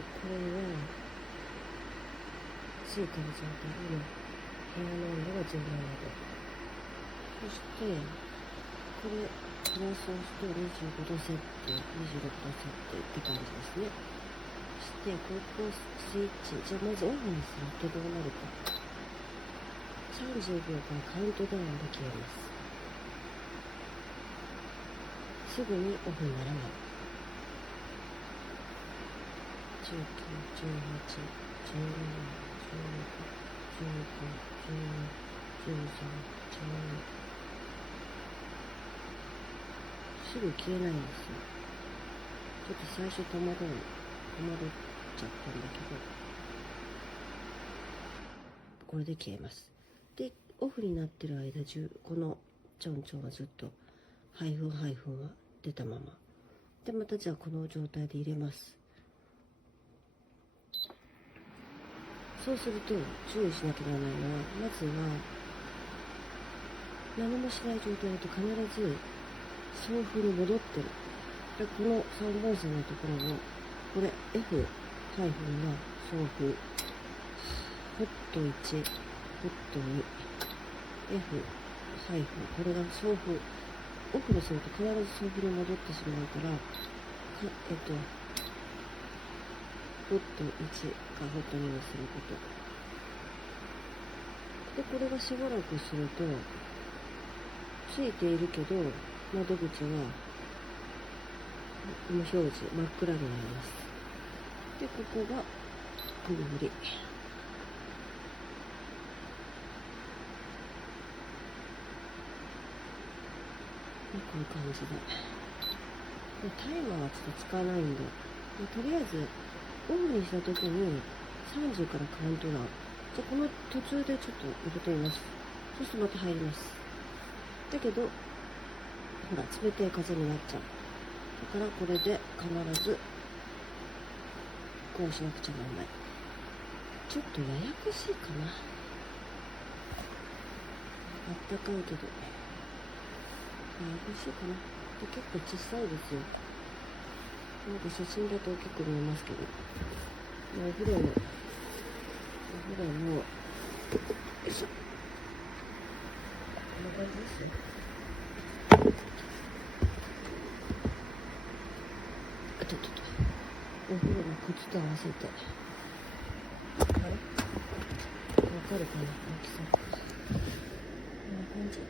これはついてる状態で今部屋の温度が17度。そしてこれプラスをして25度設定、26度設定って感じですね。そしてここスイッチ、じゃあまずオフにするとどうなるか。30秒からカウントダウンで消えます。すぐにオフにならない。19、18、17、16、15、16、17、13、14、すぐ消えないんですよ。ちょっと最初戸惑っちゃったんだけど、これで消えます。で、オフになってる間中、このちょんちょんはずっとハイフンは出たまま。で、またじゃあこの状態で入れます。そうすると注意しなきゃならないのは、まずは何もしない状態だと必ず送風に戻ってる。で、この3本線のところのこれ F ハイフンが送風、ホット1、ホット2、F ハイフン、これが送風。オフにすると必ず送風に戻ってしまうから、ホット1かホット2にすること。で、これがしばらくすると、ついているけど、窓口は無表示、真っ暗になります。で、ここがグリグリ。こういう感じで。タイマーはちょっと使わないんで、とりあえず、オフにしたときに30からカウントダウン。じゃこの途中でちょっと入れてみます。そうするとまた入ります。だけど、ほら、冷たい風になっちゃう。だからこれで必ず、こうしなくちゃならない。ちょっとややこしいかな。あったかいけど。ややこしいかな。で結構小さいですよ。なんか写真だと結構見えますけど。お風呂の、よいしょ。こんな感じですよ。お風呂の靴と合わせて。あれわかるかな、大きさ。こんな感じ。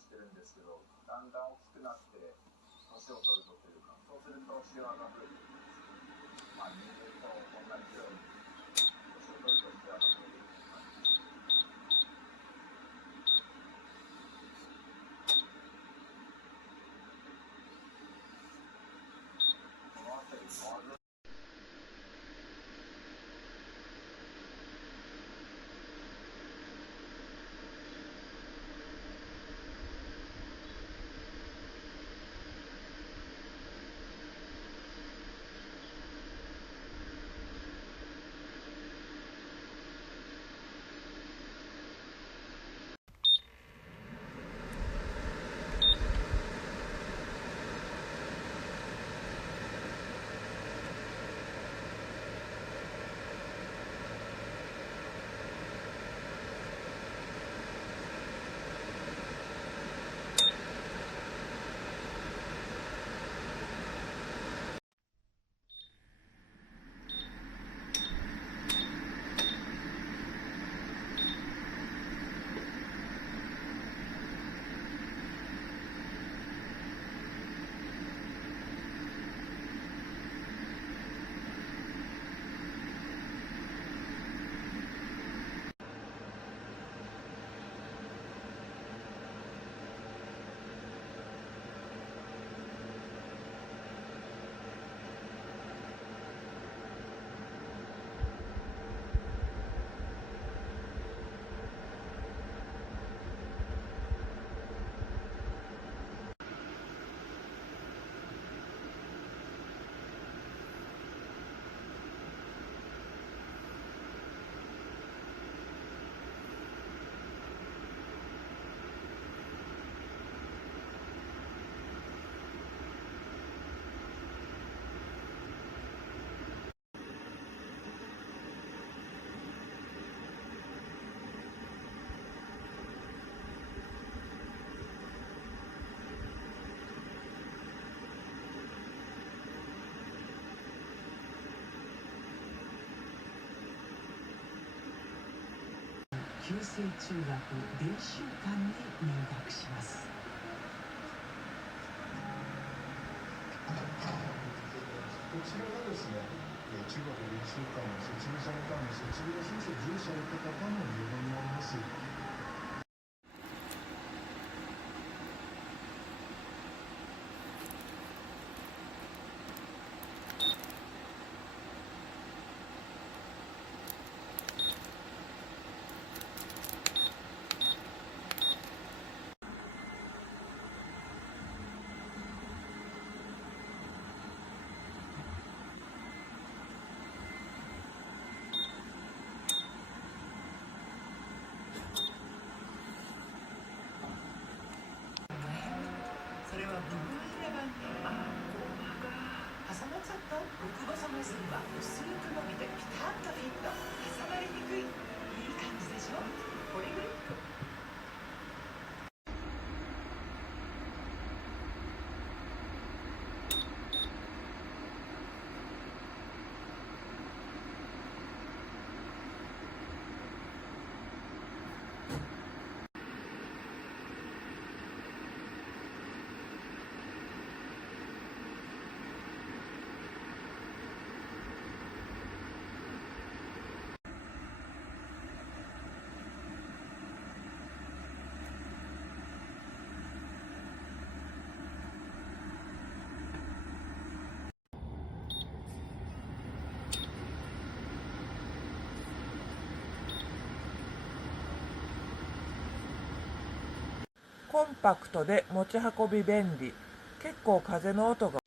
してるんですけど、だんだん大きくなって年を取るとというか、そうするとシワが増えてきます。まあ人間と同じように年を取るとシワが増えるという感じです。この辺りの旧制中学伝習館に入学します。こちらがですね、中学練習館を卒業されたんで、卒業証書を授与された方の名簿になります。それは部分入れ歯に挟まっちゃった極細の線は薄く伸びてピタッとフィット、挟まりにくい。いい感じでしょ。ポリグリップ。コンパクトで持ち運び便利。結構風の音が